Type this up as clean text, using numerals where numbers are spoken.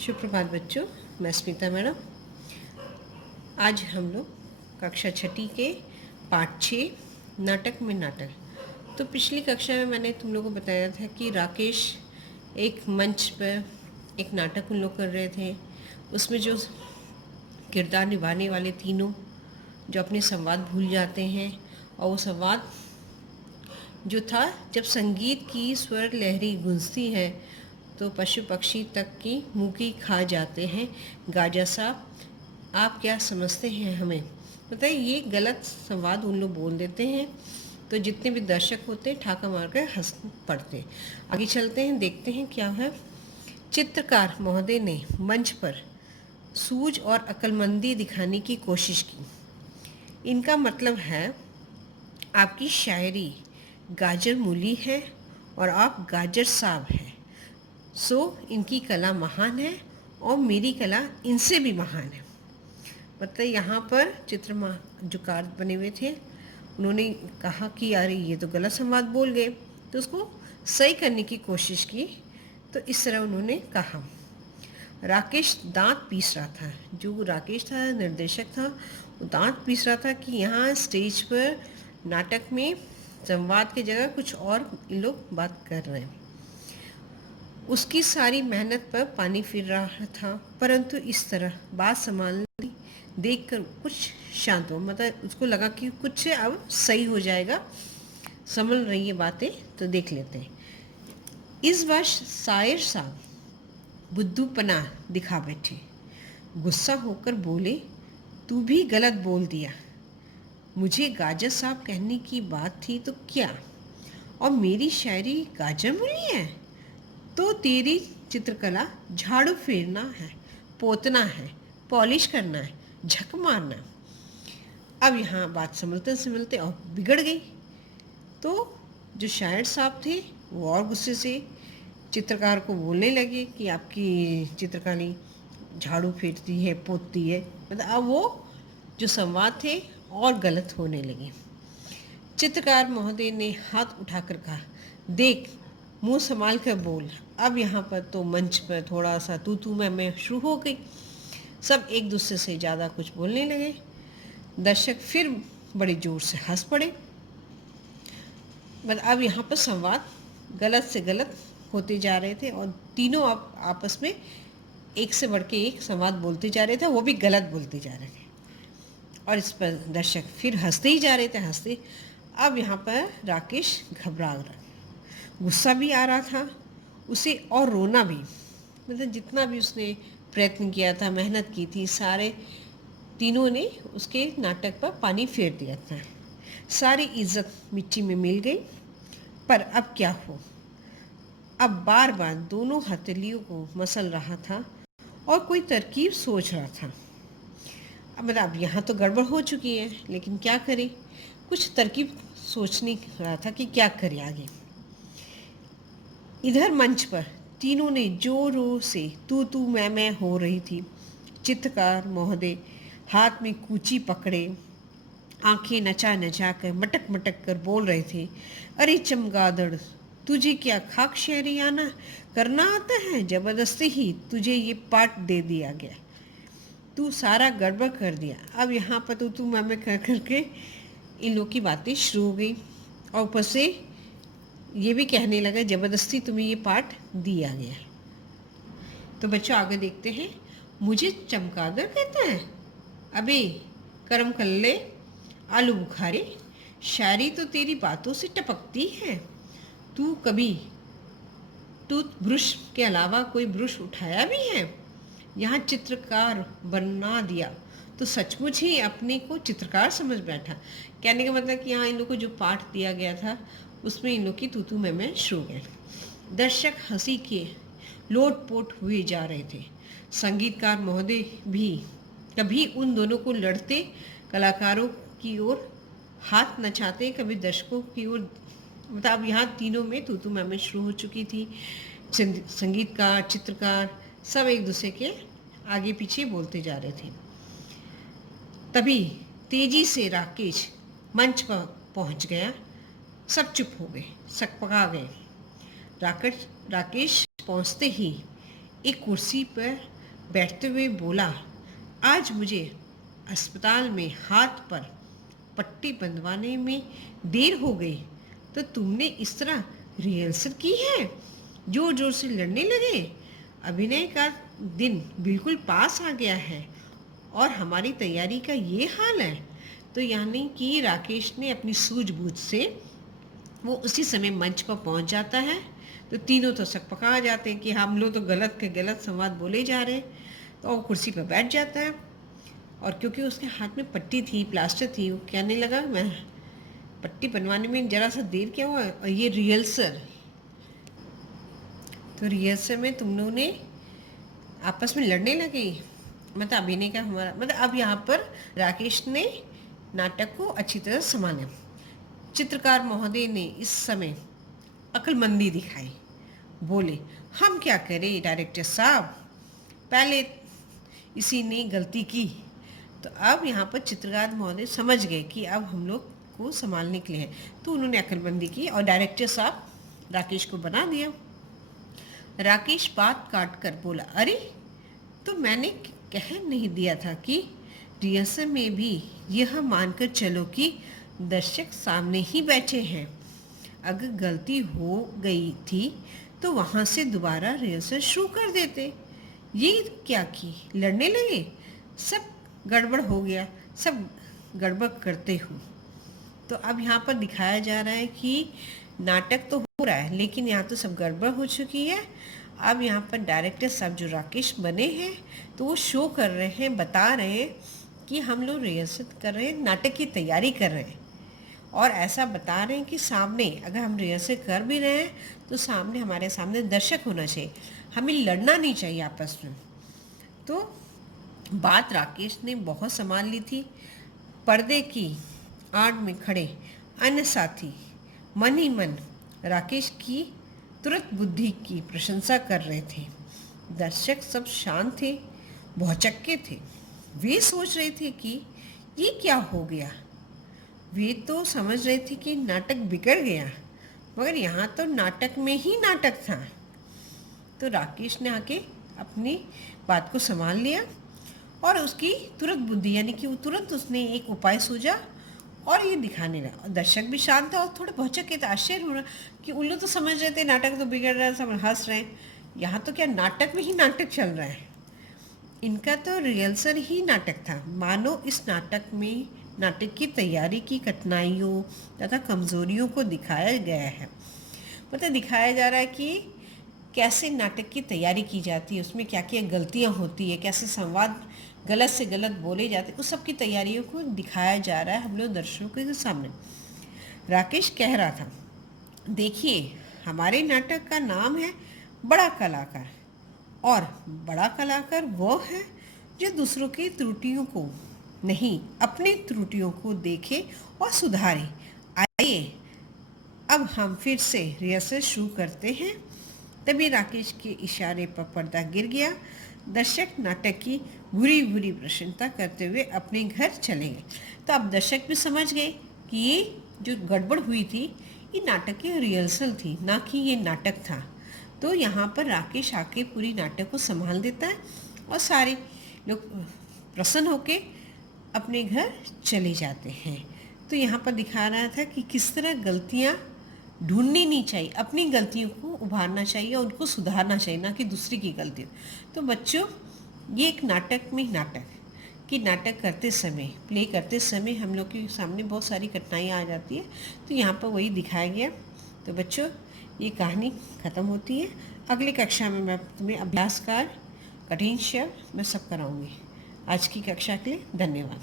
सुप्रभात बच्चों, मैं स्मिता मैडम। आज हम लोग कक्षा छठी के पाठ 6 नाटक में नाटक। तो पिछली कक्षा में मैंने तुम लोगों को बताया था कि राकेश एक मंच पर एक नाटक उन लोग कर रहे थे। उसमें जो किरदार निभाने वाले तीनों जो अपने संवाद भूल जाते हैं, और वो संवाद जो था, जब संगीत की स्वर लहरी गूंजती है तो पशु पक्षी तक की मुँह खा जाते हैं। गाजा साहब, आप क्या समझते हैं हमें बताइए। ये गलत संवाद उन लोग बोल देते हैं, तो जितने भी दर्शक होते हैं ठाका मार कर हंस पड़ते। आगे चलते हैं, देखते हैं क्या है। चित्रकार महोदय ने मंच पर सूझ और अक्लमंदी दिखाने की कोशिश की। इनका मतलब है आपकी शायरी गाजर मूली है और आप गाजर साहब हैं। सो इनकी कला महान है और मेरी कला इनसे भी महान है। मतलब यहाँ पर जो कार बने हुए थे, उन्होंने कहा कि यार ये तो गलत संवाद बोल गए, तो उसको सही करने की कोशिश की। तो इस तरह उन्होंने कहा। राकेश दांत पीस रहा था। जो राकेश था, निर्देशक था, वो दांत पीस रहा था कि यहाँ स्टेज पर नाटक में संवाद की जगह कुछ और इन लोग बात कर रहे हैं। उसकी सारी मेहनत पर पानी फिर रहा था, परंतु इस तरह बात संभालती देखकर कुछ शांत हो, मतलब उसको लगा कि कुछ अब सही हो जाएगा, संभल रही है बातें, तो देख लेते हैं। इस वर्ष शायर साहब बुद्धूपना दिखा बैठे। गुस्सा होकर बोले, तू भी गलत बोल दिया। मुझे गाजर साहब कहने की बात थी तो क्या, और मेरी शायरी गाजर मूली है? तो तेरी चित्रकला झाड़ू फेरना है, पोतना है, पॉलिश करना है, झक मारना। अब यहाँ बात संभलते संभलते और बिगड़ गई। तो जो शायर साहब थे वो और गुस्से से चित्रकार को बोलने लगे कि आपकी चित्रकारी झाड़ू फेरती है, पोतती है। मतलब अब वो जो संवाद थे और गलत होने लगे। चित्रकार महोदय ने हाथ उठाकर कहा, देख, मुंह संभाल कर बोल। अब यहाँ पर तो मंच पर थोड़ा सा तू मैं शुरू हो गई। सब एक दूसरे से ज़्यादा कुछ बोलने लगे। दर्शक फिर बड़े ज़ोर से हंस पड़े। मतलब अब यहाँ पर संवाद गलत से गलत होते जा रहे थे, और तीनों अब आपस में एक से बढ़ के एक संवाद बोलते जा रहे थे, वो भी गलत बोलते जा रहे थे। और इस पर दर्शक फिर हंसते ही जा रहे थे, हंसते। अब यहाँ पर राकेश घबरा रहा, गुस्सा भी आ रहा था उसे और रोना भी। मतलब जितना भी उसने प्रयत्न किया था, मेहनत की थी, सारे तीनों ने उसके नाटक पर पानी फेर दिया था। सारी इज्जत मिट्टी में मिल गई। पर अब क्या हो। अब बार बार दोनों हथेलियों को मसल रहा था और कोई तरकीब सोच रहा था। अब यहाँ तो गड़बड़ हो चुकी है, लेकिन क्या करे। कुछ तरकीब सोचने रहा था कि क्या करे आगे। इधर मंच पर तीनों ने जोर जोर से तू मैं हो रही थी। चित्रकार महोदय हाथ में कूची पकड़े, आंखें नचा नचा कर मटक मटक कर बोल रहे थे, अरे चमगादड़, तुझे क्या खाक शायरी आना करना आता है? जबरदस्ती ही तुझे ये पाठ दे दिया गया, तू सारा गड़बड़ कर दिया। अब यहाँ पर तू मैं कर करके इन लोग की बातें शुरू हो गई, और ऊपर से ये भी कहने लगा ज़बरदस्ती तुम्हें ये पाठ दिया गया। तो बच्चों आगे देखते हैं। मुझे चमगादड़ कहता है? अबे करम कर ले आलू बुखारे, शायरी तो तेरी बातों से टपकती है। तू कभी टूथ ब्रश के अलावा कोई ब्रश उठाया भी है? यहाँ चित्रकार बना दिया तो सचमुच ही अपने को चित्रकार समझ बैठा। कहने का मतलब कि यहाँ इन लोग को जो पाठ दिया गया था उसमें इन लोग की तू मैं शुरू गए। दर्शक हंसी के लोटपोट हुए जा रहे थे। संगीतकार महोदय भी कभी उन दोनों को लड़ते कलाकारों की ओर हाथ नचाते, कभी दर्शकों की ओर। मतलब अब यहाँ तीनों में तू मैं शुरू हो चुकी थी। संगीतकार, चित्रकार सब एक दूसरे के आगे पीछे बोलते जा रहे थे। तभी तेजी से राकेश मंच पर पहुंच गया। सब चुप हो गए, सकपका गए। राकेश पहुंचते ही एक कुर्सी पर बैठते हुए बोला, आज मुझे अस्पताल में हाथ पर पट्टी बंधवाने में देर हो गई, तो तुमने इस तरह रिहर्सल की है? जोर जोर से लड़ने लगे। अभिनय का दिन बिल्कुल पास आ गया है और हमारी तैयारी का ये हाल है। तो यानी कि राकेश ने अपनी सूझबूझ से वो उसी समय मंच पर पहुंच जाता है। तो तीनों तो सकपका जाते हैं कि हम लोग तो गलत के गलत संवाद बोले जा रहे हैं। तो वो कुर्सी पर बैठ जाता है और क्योंकि उसके हाथ में पट्टी थी, प्लास्टर थी, वो कहने लगा, मैं पट्टी बनवाने में ज़रा सा देर क्या हुआ, और ये रिहर्सल, तो रिहर्सल में तुम लोगों ने आपस में लड़ने लगे। मतलब अभिनय का हमारा मतलब अब यहाँ पर राकेश ने नाटक को अच्छी तरह संभाला। चित्रकार महोदय ने इस समय अक्लमंदी दिखाई। बोले, हम क्या करें डायरेक्टर साहब, पहले इसी ने गलती की। तो अब यहाँ पर चित्रकार महोदय समझ गए कि अब हम लोग को संभालने के लिए है, तो उन्होंने अक्लमंदी की और डायरेक्टर साहब राकेश को बना दिया। राकेश बात काट कर बोला, अरे तो मैंने कह नहीं दिया था कि रिहर्सल में भी यह मानकर चलो कि दर्शक सामने ही बैठे हैं। अगर गलती हो गई थी तो वहाँ से दोबारा रिहर्सल शुरू कर देते। ये क्या की, लड़ने लगे, सब गड़बड़ हो गया, सब गड़बड़ करते हो। तो अब यहाँ पर दिखाया जा रहा है कि नाटक तो हो रहा है लेकिन यहाँ तो सब गड़बड़ हो चुकी है। अब यहाँ पर डायरेक्टर साहब जो राकेश बने हैं तो वो शो कर रहे हैं, बता रहे हैं कि हम लोग रिहर्सल कर रहे हैं, नाटक की तैयारी कर रहे हैं, और ऐसा बता रहे हैं कि सामने अगर हम रिहर्सल कर भी रहे हैं तो सामने हमारे सामने दर्शक होना चाहिए, हमें लड़ना नहीं चाहिए आपस में। तो बात राकेश ने बहुत संभाल ली थी। पर्दे की आड़ में खड़े अन्य साथी मन ही मन राकेश की तुरंत बुद्धि की प्रशंसा कर रहे थे। दर्शक सब शांत थे, भौचक्के थे। वे सोच रहे थे कि ये क्या हो गया। वे तो समझ रहे थे कि नाटक बिगड़ गया, मगर यहाँ तो नाटक में ही नाटक था। तो राकेश ने आके अपनी बात को संभाल लिया और उसकी तुरंत बुद्धि यानी कि वो तुरंत उसने एक उपाय सूझा और ये दिखाने लगा। दर्शक भी शांत था और थोड़े भौचक्के थे, आश्चर्य हो रहा कि उन लोग तो समझ रहे थे नाटक तो बिगड़ रहा है, सब हंस रहे हैं, यहाँ तो क्या नाटक में ही नाटक चल रहा है। इनका तो रिहर्सल ही नाटक था, मानो इस नाटक में नाटक की तैयारी की कठिनाइयों तथा कमजोरियों को दिखाया गया है। मतलब दिखाया जा रहा है कि कैसे नाटक की तैयारी की जाती है, उसमें क्या क्या गलतियाँ होती है, कैसे संवाद गलत से गलत बोले जाते, उस सब की तैयारियों को दिखाया जा रहा है हम लोग दर्शकों के सामने। राकेश कह रहा था, देखिए हमारे नाटक का नाम है बड़ा कलाकार, और बड़ा कलाकार वो है जो दूसरों की त्रुटियों को नहीं, अपनी त्रुटियों को देखे और सुधारे। आइए अब हम फिर से रिहर्सल शुरू करते हैं। तभी राकेश के इशारे पर पर्दा गिर गया। दर्शक नाटक की बुरी बुरी प्रशंसा करते हुए अपने घर चले गए। तो अब दर्शक भी समझ गए कि ये जो गड़बड़ हुई थी ये नाटक की रिहर्सल थी, ना कि ये नाटक था। तो यहाँ पर राकेश आके पूरी नाटक को संभाल देता है और सारे लोग प्रसन्न होके अपने घर चले जाते हैं। तो यहाँ पर दिखा रहा था कि किस तरह गलतियाँ ढूंढनी नहीं चाहिए, अपनी गलतियों को उभारना चाहिए और उनको सुधारना चाहिए, ना कि दूसरी की गलती। तो बच्चों, ये एक नाटक में नाटक कि नाटक करते समय, प्ले करते समय हम लोग के सामने बहुत सारी कठिनाइयाँ आ जाती है, तो यहाँ पर वही दिखाया गया। तो बच्चों, ये कहानी ख़त्म होती है। अगली कक्षा में मैं तुम्हें अभ्यास कार्य, कठिन शब्द मैं सब कराऊँगी। आज की कक्षा के लिए धन्यवाद।